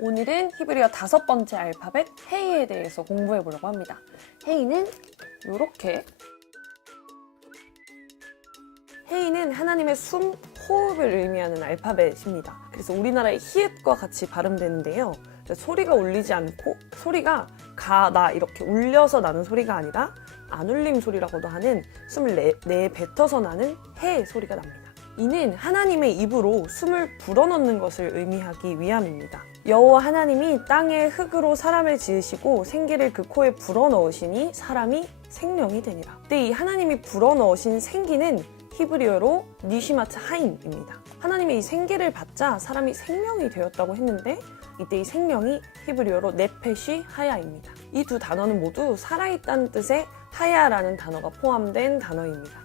오늘은 히브리어 5번째 알파벳 헤이에 대해서 공부해 보려고 합니다. 헤이는 이렇게, 헤이는 하나님의 숨, 호흡을 의미하는 알파벳입니다. 그래서 우리나라의 히읗과 같이 발음되는데요. 소리가 울리지 않고 소리가 가, 나 이렇게 울려서 나는 소리가 아니라 안울림 소리라고도 하는 숨을 내뱉어서 나는 해 소리가 납니다. 이는 하나님의 입으로 숨을 불어넣는 것을 의미하기 위함입니다. 여호와 하나님이 땅의 흙으로 사람을 지으시고 생기를 그 코에 불어넣으시니 사람이 생명이 되니라. 그때 이 하나님이 불어넣으신 생기는 히브리어로 니시마트 하임입니다. 하나님의 이 생기를 받자 사람이 생명이 되었다고 했는데 이때 이 생명이 히브리어로 네페시 하야입니다. 이 두 단어는 모두 살아있다는 뜻의 하야라는 단어가 포함된 단어입니다.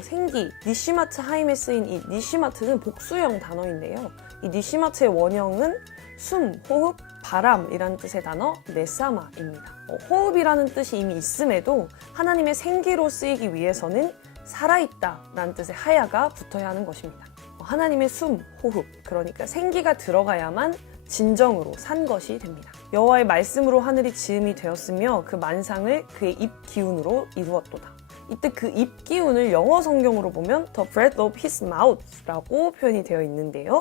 생기, 니시마트 하임에 쓰인 이 니시마트는 복수형 단어인데요. 이 니시마트의 원형은 숨, 호흡, 바람이라는 뜻의 단어 네사마입니다. 호흡이라는 뜻이 이미 있음에도 하나님의 생기로 쓰이기 위해서는 살아있다라는 뜻의 하야가 붙어야 하는 것입니다. 하나님의 숨, 호흡, 그러니까 생기가 들어가야만 진정으로 산 것이 됩니다. 여호와의 말씀으로 하늘이 지음이 되었으며 그 만상을 그의 입 기운으로 이루었도다. 이때 그 입 기운을 영어 성경으로 보면 The breath of his mouth라고 표현이 되어 있는데요.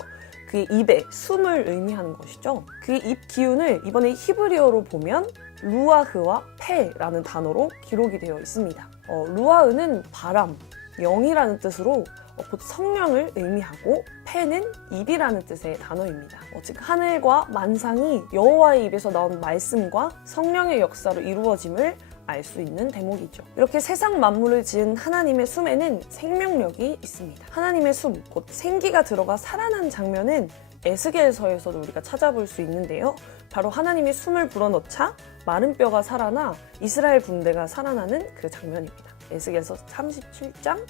그의 입에 숨을 의미하는 것이죠. 그의 입 기운을 이번에 히브리어로 보면 루아흐와 페라는 단어로 기록이 되어 있습니다. 루아흐는 바람, 영이라는 뜻으로 곧 성령을 의미하고 페는 입이라는 뜻의 단어입니다. 즉 하늘과 만상이 여호와의 입에서 나온 말씀과 성령의 역사로 이루어짐을 알 수 있는 대목이죠. 이렇게 세상 만물을 지은 하나님의 숨에는 생명력이 있습니다. 하나님의 숨, 곧 생기가 들어가 살아난 장면은 에스겔서에서도 우리가 찾아볼 수 있는데요. 바로 하나님이 숨을 불어넣자 마른 뼈가 살아나 이스라엘 군대가 살아나는 그 장면입니다. 에스겔서 37장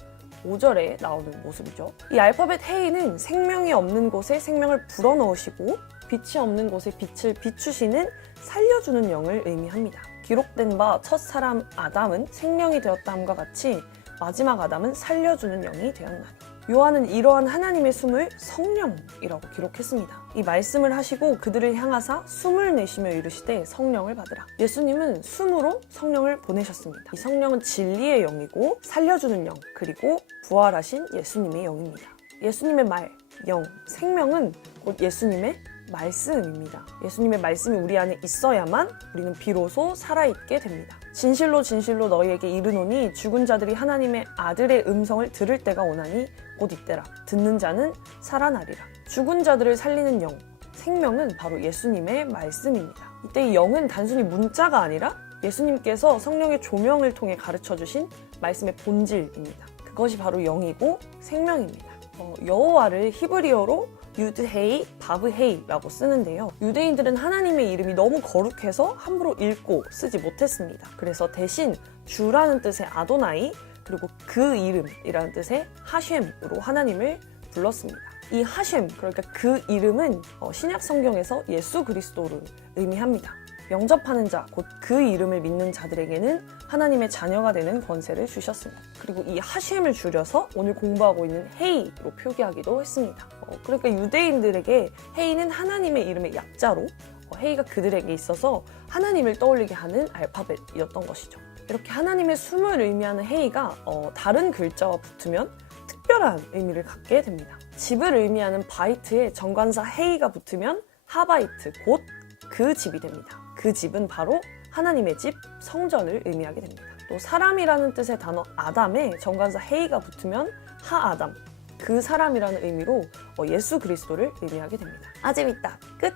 5절에 나오는 모습이죠. 이 알파벳 헤이는 생명이 없는 곳에 생명을 불어넣으시고 빛이 없는 곳에 빛을 비추시는 살려주는 영을 의미합니다. 기록된 바 첫 사람 아담은 생명이 되었다함과 같이 마지막 아담은 살려주는 영이 되었나니. 요한은 이러한 하나님의 숨을 성령이라고 기록했습니다. 이 말씀을 하시고 그들을 향하사 숨을 내쉬며 이르시되 성령을 받으라. 예수님은 숨으로 성령을 보내셨습니다. 이 성령은 진리의 영이고 살려주는 영, 그리고 부활하신 예수님의 영입니다. 예수님의 말, 영, 생명은 곧 예수님의 말씀입니다. 예수님의 말씀이 우리 안에 있어야만 우리는 비로소 살아있게 됩니다. 진실로 진실로 너희에게 이르노니 죽은 자들이 하나님의 아들의 음성을 들을 때가 오나니 곧 이때라. 듣는 자는 살아나리라. 죽은 자들을 살리는 영, 생명은 바로 예수님의 말씀입니다. 이때 이 영은 단순히 문자가 아니라 예수님께서 성령의 조명을 통해 가르쳐주신 말씀의 본질입니다. 그것이 바로 영이고 생명입니다. 여호와를 히브리어로 유드헤이, 바브헤이라고 쓰는데요. 유대인들은 하나님의 이름이 너무 거룩해서 함부로 읽고 쓰지 못했습니다. 그래서 대신 주라는 뜻의 아도나이, 그리고 그 이름이라는 뜻의 하셴으로 하나님을 불렀습니다. 이 하셴, 그러니까 그 이름은 신약 성경에서 예수 그리스도를 의미합니다. 영접하는 자, 곧 그 이름을 믿는 자들에게는 하나님의 자녀가 되는 권세를 주셨습니다. 그리고 이 하셴을 줄여서 오늘 공부하고 있는 헤이로 표기하기도 했습니다. 그러니까 유대인들에게 헤이는 하나님의 이름의 약자로 헤이가 그들에게 있어서 하나님을 떠올리게 하는 알파벳이었던 것이죠. 이렇게 하나님의 숨을 의미하는 헤이가 다른 글자와 붙으면 특별한 의미를 갖게 됩니다. 집을 의미하는 바이트에 정관사 헤이가 붙으면 하바이트, 곧 그 집이 됩니다. 그 집은 바로 하나님의 집, 성전을 의미하게 됩니다. 또 사람이라는 뜻의 단어 아담에 정관사 헤이가 붙으면 하아담, 그 사람이라는 의미로 예수 그리스도를 의미하게 됩니다. 아 재밌다. 끝!